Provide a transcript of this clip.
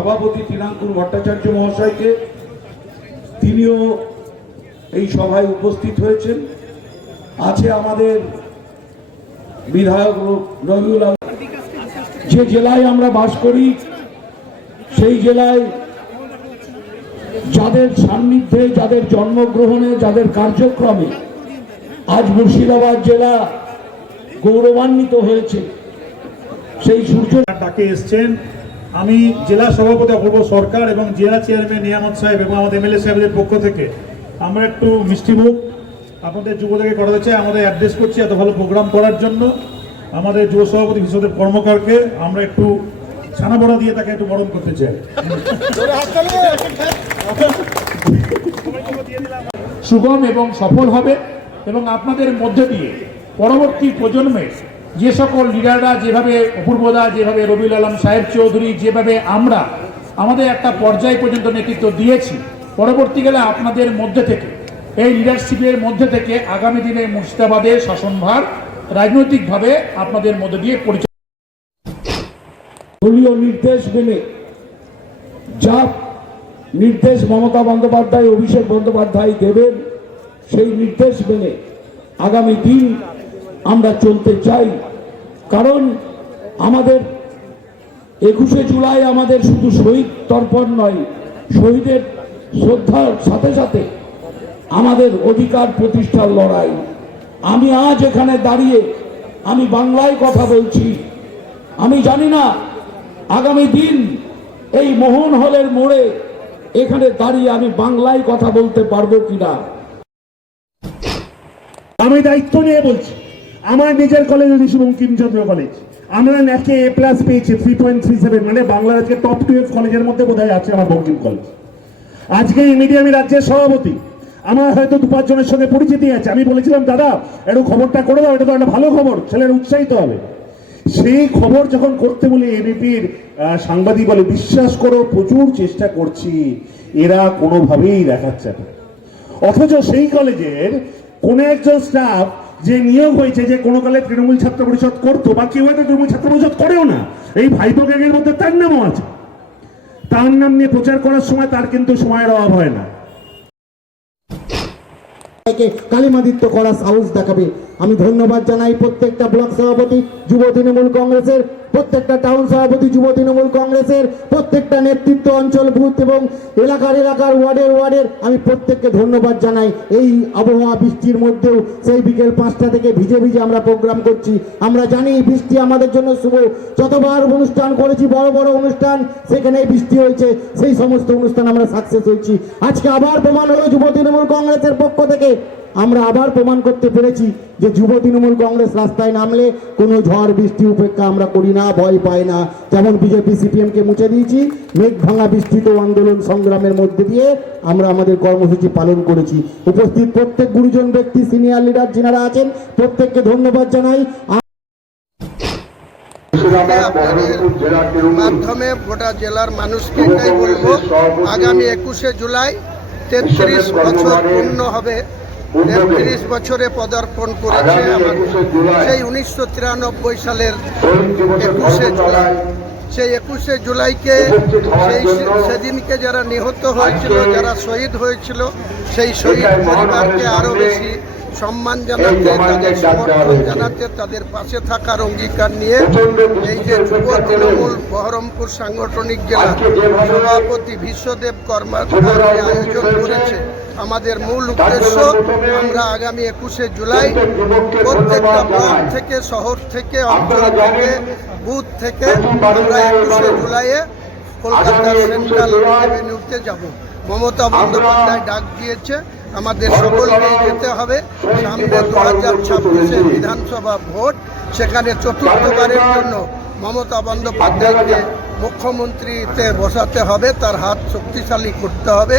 সভাপতি তৃণাঙ্কুর ভট্টাচার্য মহাশয়কে, তিনিও এই সভায় উপস্থিত হয়েছেন। আছে আমাদের বিধায়ক রবিউল আলম। যে জেলায় আমরা বাস করি সেই জেলায় যাদের সান্নিধ্যে, যাদের জন্মগ্রহণে, যাদের কার্যক্রমে আজ মুর্শিদাবাদ জেলা গৌরবান্বিত হয়েছে, সেই সূর্য ডাকে এসছেন। আমি জেলা সভাপতি অপূর্ব সরকার এবং জেলা চেয়ারম্যান নিয়ামত সাহেব এবং আমাদের এমএলএ সাহেবদের পক্ষ থেকে আমরা একটু মিষ্টিমুখ আপনাদের যুবদেরকে করাতে চাই। আমাদের অ্যাড্রেস করছি এত ভালো প্রোগ্রাম করার জন্য। আমাদের যুব সভাপতি বিশ্বদেব কর্মকারকে আমরা একটু ছানা বড়া দিয়ে তাকে একটু বরণ করতে চাই। সুগম এবং সফল হবে এবং আপনাদের মধ্যে দিয়ে পরবর্তী প্রজন্মের যে সকল লিডাররা, যেভাবে অপূর্বদা, যেভাবে রবিউল আলম সাহেব চৌধুরী, যেভাবে আমরা আমাদের একটা পর্যায় পর্যন্ত নেতৃত্ব দিয়েছি, পরবর্তীকালে আপনাদের মধ্যে থেকে, এই লিডারশিপের মধ্যে থেকে আগামী দিনে মুর্শিদাবাদের শাসনভার রাজনৈতিকভাবে আপনাদের মধ্যে দিয়ে পরিচালনা। দলীয় নির্দেশ মেনে যা নির্দেশ মমতা বন্দ্যোপাধ্যায়, অভিষেক বন্দ্যোপাধ্যায় দেবেন, সেই নির্দেশ মেনে আগামী দিন আমরা চলতে চাই। কারণ আমাদের 21শে জুলাই আমাদের শুধু শহীদ তর্পণ নয়, শহীদের শ্রদ্ধার সাথে সাথে আমাদের অধিকার প্রতিষ্ঠার লড়াই। আমি আজ এখানে দাঁড়িয়ে আমি বাংলায় কথা বলছি। আমি জানি না আগামী দিন এই মোহন হলের মোড়ে এখানে দাঁড়িয়ে আমি বাংলায় কথা বলতে পারবো কিনা। আমি দায়িত্ব নিয়ে বলছি, আমার নিজের কলেজ ঋষি বঙ্কিমচন্দ্র কলেজ, আমরা ন্যাকে A+ পেয়েছি 3.37, মানে বাংলার আজকে টপ 12 কলেজের মধ্যে বোধহয় আছে আমার বঙ্কিম কলেজ। আজকে এই মিডিয়া আমি রাজ্যের সভাপতি, আমার হয়তো 2-5 জনের সঙ্গে পরিচিতি আছে। আমি বলেছিলাম, দাদা একটু খবরটা করে দাও, এটা তো একটা ভালো খবর, ছেলের উৎসাহিত হবে। সেই খবর যখন করতে বলি, এবিপির সাংবাদিক বলে, বিশ্বাস করো প্রচুর চেষ্টা করছি, এরা কোনোভাবেই দেখাচ্ছে না। অথচ সেই কলেজের কোন একজন স্টাফ যে নিয়োগ হয়েছে, যে কোনো কালে তৃণমূল ছাত্র পরিষদ করতো, বা কেউ হয়তো তৃণমূল ছাত্র পরিষদ করেও না, এই ভাইপো গ্যাংয়ের মধ্যে তার নামও আছে, তার নাম নিয়ে প্রচার করার সময় তার কিন্তু সময়ের অভাব হয় না। কালিমাদিত্য করার সাহস দেখাবে। আমি ধন্যবাদ জানাই প্রত্যেকটা ব্লক সভাপতি যুব তৃণমূল কংগ্রেসের, প্রত্যেকটা টাউন সভাপতি যুব তৃণমূল কংগ্রেসের, প্রত্যেকটা নেতৃত্ব, অঞ্চল বুথ এবং এলাকার ওয়ার্ডের আমি প্রত্যেককে ধন্যবাদ জানাই। এই আবহাওয়া বৃষ্টির মধ্যেও সেই বিকেল 5টা থেকে ভিজে আমরা প্রোগ্রাম করছি। আমরা জানি বৃষ্টি আমাদের জন্য শুভ। যতবার অনুষ্ঠান করেছি, বড় অনুষ্ঠান, সেখানে বৃষ্টি হয়েছে, সেই সমস্ত অনুষ্ঠান আমরা সাকসেস হয়েছি। আজকে আবার প্রমাণ হলো যুব তৃণমূল কংগ্রেসের পক্ষ থেকে আমরা আবার প্রমাণ করতে পেরেছি যে যুব তৃণমূল কংগ্রেস রাস্তায় নামলে কোনো ঝড় বৃষ্টি উপেক্ষা আমরা করি না, ভয় পাই না। যেমন বিজেপি সিপিএমকে মুছে দিয়েছি, মেঘ ভাঙা বৃষ্টিত আন্দোলন সংগ্রামের মধ্যে দিয়ে আমরা আমাদের কর্মসূচি পালন করেছি। উপস্থিত প্রত্যেক গুরুজন ব্যক্তি, সিনিয়র লিডার যিনারা আছেন, প্রত্যেককে ধন্যবাদ জানাই। মাধ্যমে গোটা জেলার মানুষকে এটাই বলবো, আগামী 21শে জুলাই 33 বছর পূর্ণ হবে। 33 বছরে পদার্পণ করেছে সেই 1993 সালের 21শে জুলাই। সেই 21শে জুলাইকে, সেদিনকে যারা নিহত হয়েছিল, যারা শহীদ হয়েছিল, সেই শহীদ পরিবারকে আরও বেশি সম্মান জানাতে, তাদের সমর্থন জানাতে, তাদের পাশে থাকার অঙ্গীকার নিয়ে এই যে যুব তৃণমূল বহরমপুর সাংগঠনিক জেলা সভাপতি বিশ্বদেব কর্মকার আয়োজন করেছে, আমাদের মূল উদ্দেশ্য আমরা আগামী 21শে জুলাই প্রত্যেকটা ব্লক থেকে, শহর থেকে, অঞ্চল থেকে, বুথ থেকে আমরা 21শে জুলাইয়ে কলকাতার সেন্ট্রাল এভিনিউতে যাব। মমতা বন্দ্যোপাধ্যায় ডাক দিয়েছে, আমাদের সকলকেই যেতে হবে। সামনে 2026 বিধানসভা ভোট, সেখানে চতুর্থবারের জন্য মমতা বন্দ্যোপাধ্যায়কে মুখ্যমন্ত্রীতে বসাতে হবে, তার হাত শক্তিশালী করতে হবে।